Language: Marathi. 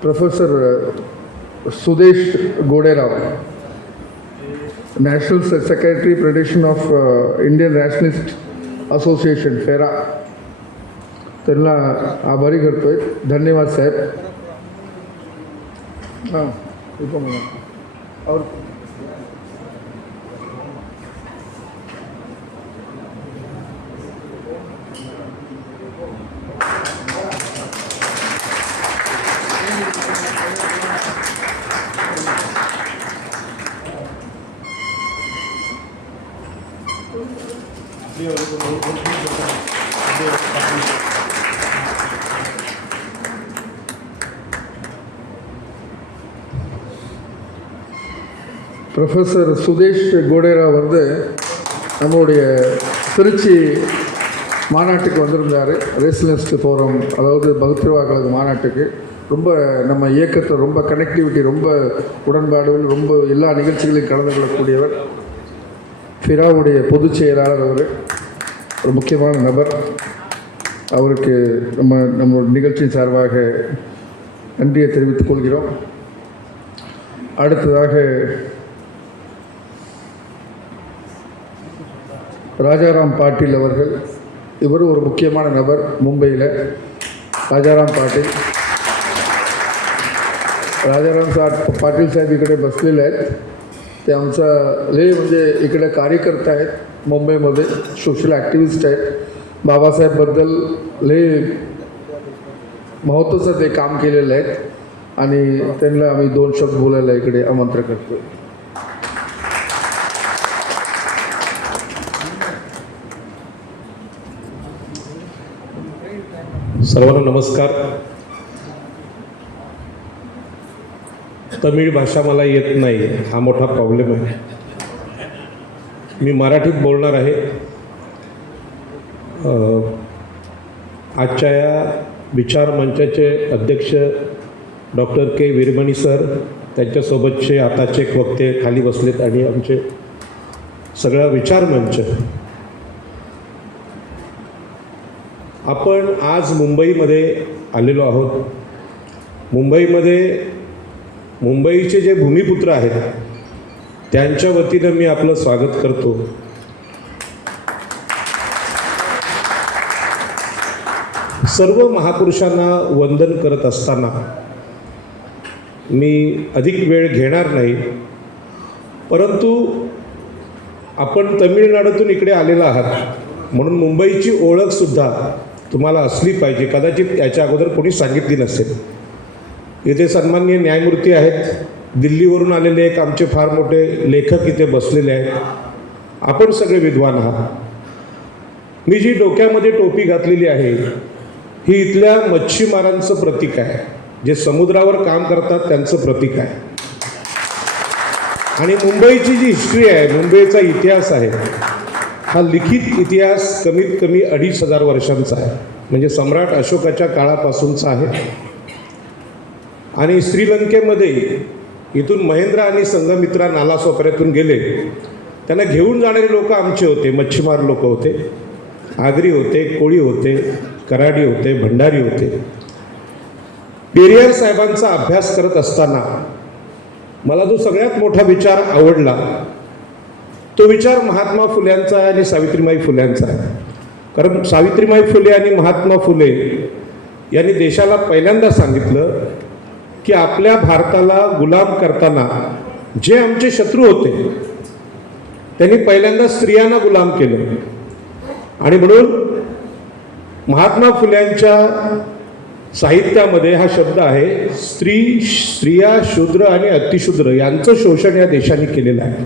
Professor Sudesh Goderav, National Secretary Predation of Indian Rationalist Association, FERA. त्यांना आभारी करतोय. धन्यवाद साहेब. हां और ப்ரொஃபஸர் சுதேஷ் கோடேரா வந்து நம்மளுடைய திருச்சி மாநாட்டுக்கு வந்திருந்தார். ரேஷனலிஸ்ட் ஃபோரம், அதாவது பகுத்தறிவா கழக மாநாட்டுக்கு. ரொம்ப நம்ம இயக்கத்தை ரொம்ப கனெக்டிவிட்டி, ரொம்ப உடன்பாடுகள், ரொம்ப எல்லா நிகழ்ச்சிகளையும் கலந்து கொள்ளக்கூடியவர். ஃபிராவுடைய பொதுச் செயலாளர். அவர் ஒரு முக்கியமான நபர். அவருக்கு நம்மளோட நிகழ்ச்சியின் சார்பாக நன்றியை தெரிவித்துக் கொள்கிறோம். அடுத்ததாக ராஜாராம் பாட்டீல் அவர்கள். இவர் ஒரு முக்கியமான நபர் मुंबईला. राजाराम पाटील साहेब इकडे बसलेले आहेत. ते आमचा लय म्हणजे इकडे कार्यकर्ता आहेत. मुंबईमध्ये सोशल ॲक्टिव्हिस्ट आहेत. बाबासाहेबबद्दल लय महत्त्वाचं ते काम केलेलं आहे आणि त्यांना आम्ही 2 शब्द बोलायला इकडे आमंत्रण करतो. सर्वांना नमस्कार. तमिळ भाषा मला येत नाही, हा मोठा प्रॉब्लेम आहे. मी मराठीत बोलणार आहे. आजच्या या विचार मंचाचे अध्यक्ष डॉक्टर के वीरमणी सर, त्यांच्यासोबतचे आताचे वक्ते खाली बसलेत आणि आमचे सगळा विचार मंच. आपण आज मुंबईमध्ये आलेलो आहोत. मुंबईचे जे भूमिपुत्र आहेत त्यांच्या वतीनं मी आपलं स्वागत करतो. सर्व महापुरुषांना वंदन करत असताना मी अधिक वेळ घेणार नाही, परंतु आपण तमिळनाडूतून इकडे आलेला आहात म्हणून मुंबईची ओळखसुद्धा तुम्हाला असली पाहिजे. कदाचित याच्या अगोदर कोणी सांगितली नसेल. इथे सन्माननीय न्यायमूर्ती आहेत. दिल्लीवरून आलेले एक आमचे फार मोठे लेखक इथे बसलेले आहेत. आपण सगळे विद्वान आहात. मी जी डोक्यामध्ये टोपी घातलेली आहे ही इथल्या मच्छीमारांचं प्रतीक आहे. जे समुद्रावर काम करतात त्यांचं प्रतीक आहे. आणि मुंबईची जी हिस्ट्री आहे, मुंबईचा इतिहास आहे, हा लिखित इतिहास कमीत कमी 2500 वर्षांचा आहे. म्हणजे सम्राट अशोकाच्या काळापासूनचा आहे. आणि श्रीलंकेमध्ये इथून महेंद्र आणि संघमित्रा नालासोपाऱ्यातून गेले. त्यांना घेऊन जाणारे लोक आमचे होते, मच्छीमार लोक होते. आगरी होते, कोळी होते, कराडी होते, भंडारी होते. पेरियार साहेबांचा अभ्यास करत असताना मला जो सगळ्यात मोठा विचार आवडला तो विचार महात्मा फुल्यांचा आणि सावित्रीबाई फुल्यांचा आहे. कारण सावित्रीबाई फुले आणि महात्मा फुले यांनी देशाला पहिल्यांदा सांगितलं की आपल्या भारताला गुलाम करताना जे आमचे शत्रू होते त्यांनी पहिल्यांदा स्त्रियांना गुलाम केलं. आणि म्हणून महात्मा फुल्यांच्या साहित्यामध्ये हा शब्द आहे, स्त्रिया, शूद्र आणि अतिशूद्र यांचं शोषण या देशाने केलेलं आहे.